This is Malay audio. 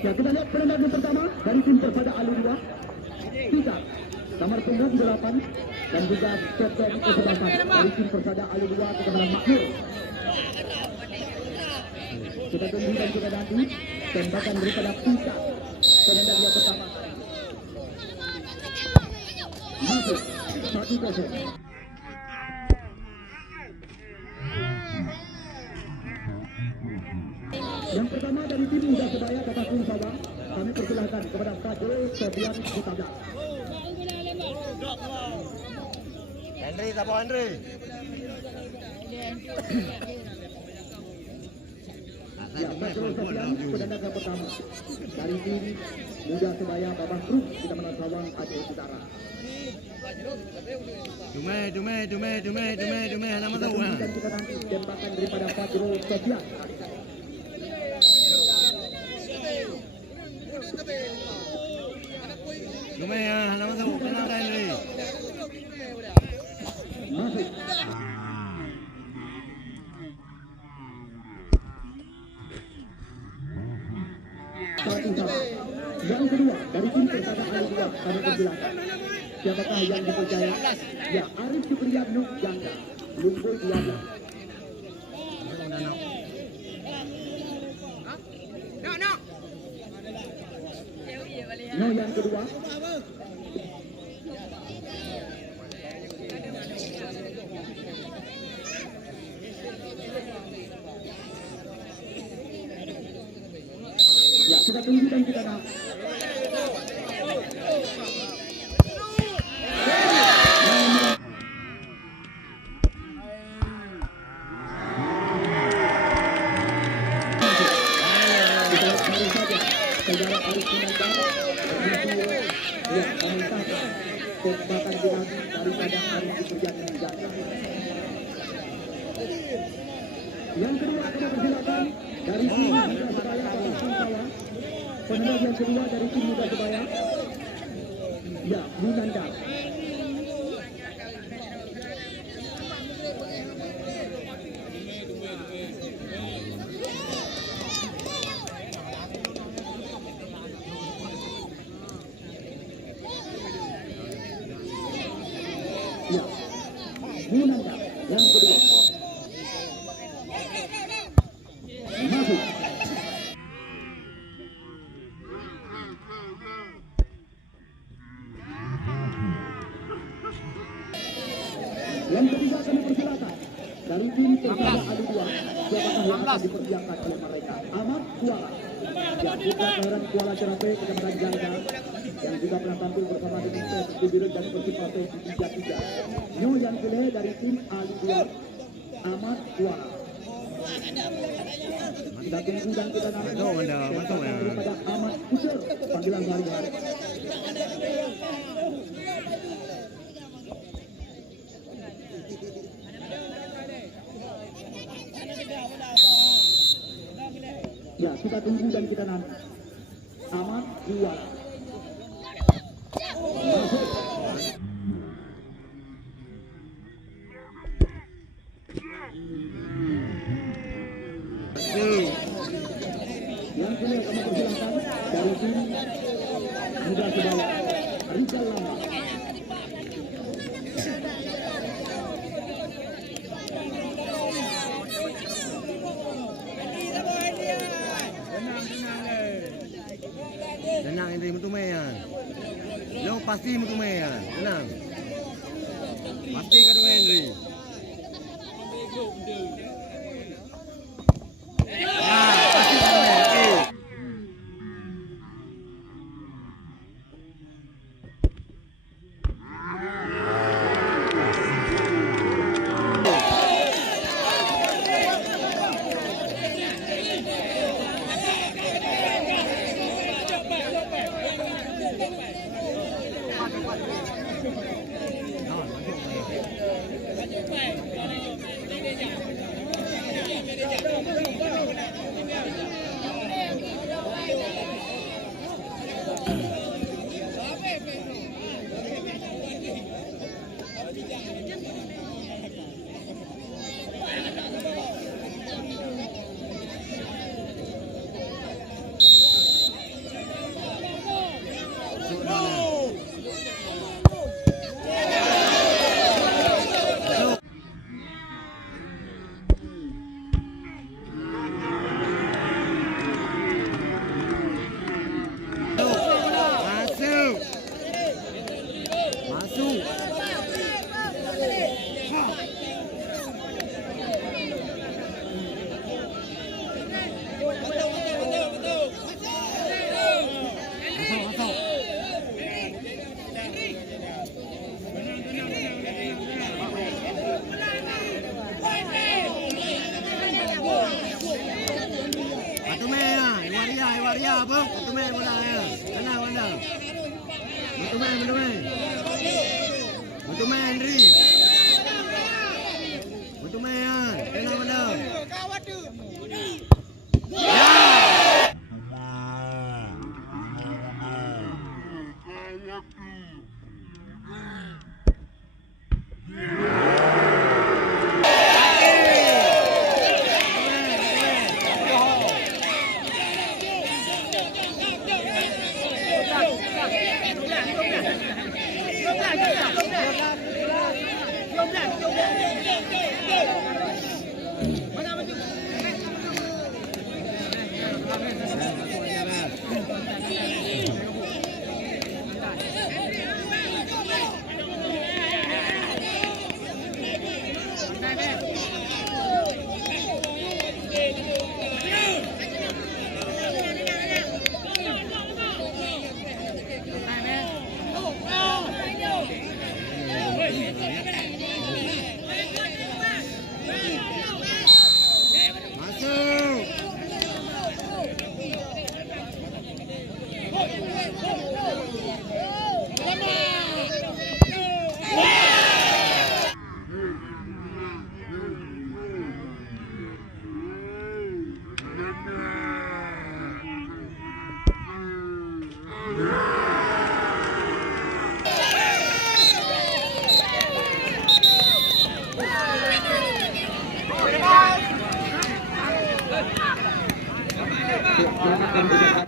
Ya, kita lihat penendang yang pertama dari tim Persada Alu 2. Kita nomor punggung 8 dan juga kapten kesebelasan dari tim Persada Alu 2 kepada Makmur. Kita tunggu dan kita nanti tembakan daripada Pita. Penendang yang pertama masuk 1-0. Yang pertama dari tim Muda Sebaya Bapak Kun Sabang, kami persilahkan kepada Fadil Sofian Kutabla. Henry, Tapo Henry. Ya, Fadil Sofian penendang yang pertama dari tim Muda Sebaya Bapak Kun kita menang Sawang Aceh Utara. Dume, nama tahu. Dan kita nanti tembakan daripada Fadil Sofian. Dume ya, nama tahu. Kenal Henry. Masuk. Yang kedua dari tim Persada Alu 2 kami persilakan. Siapakah yang dipercaya? Ya, Arif Supriyatno Jangka, Lumboy Diana. No, yang kedua. Ya, kita tunggu dan kita nak. Saudara Arif Sunandar ya memintakan tembakan dinasti daripada Arif Supriyatno Jangka. Yang kedua kita persilakan dari tim Muda Sebaya Bapak Sangkawa. Penendang yang kedua dari tim Muda Sebaya ya Munanda. Ya, Munanda yang kedua. Masuk. Yang ketiga kami persilakan dari tim Persada Alu 2. Siapakah yang akan dipersiapkan oleh mereka? Ahmad Kuala. Ya, putra kelahiran Kuala Cerape, Kecamatan Jangka, yang juga pernah tampil bersama dengan Persib Biru dan Persib Partai di 3-3. Nyo yang kedua dari tim Alu 2, Ahmad Kuala. Kita tunggu dan kita nanti tembakan daripada Ahmad Kusel, panggilan hari-hari. Ya, kita tunggu dan kita nanti. Ahmad Kuala. Masuk. Yang kedua kami persilahkan dari tim Muda Sebaya Rizal Lama. Tenang Henry, mutume ya. Lo pasti mutume ya. Tenang. Pasti kadu Henry. nampak dia apa? Satu main bola ya. Tenang pandang. Satu main. Satu main Henry. Satu main. Tenang pandang.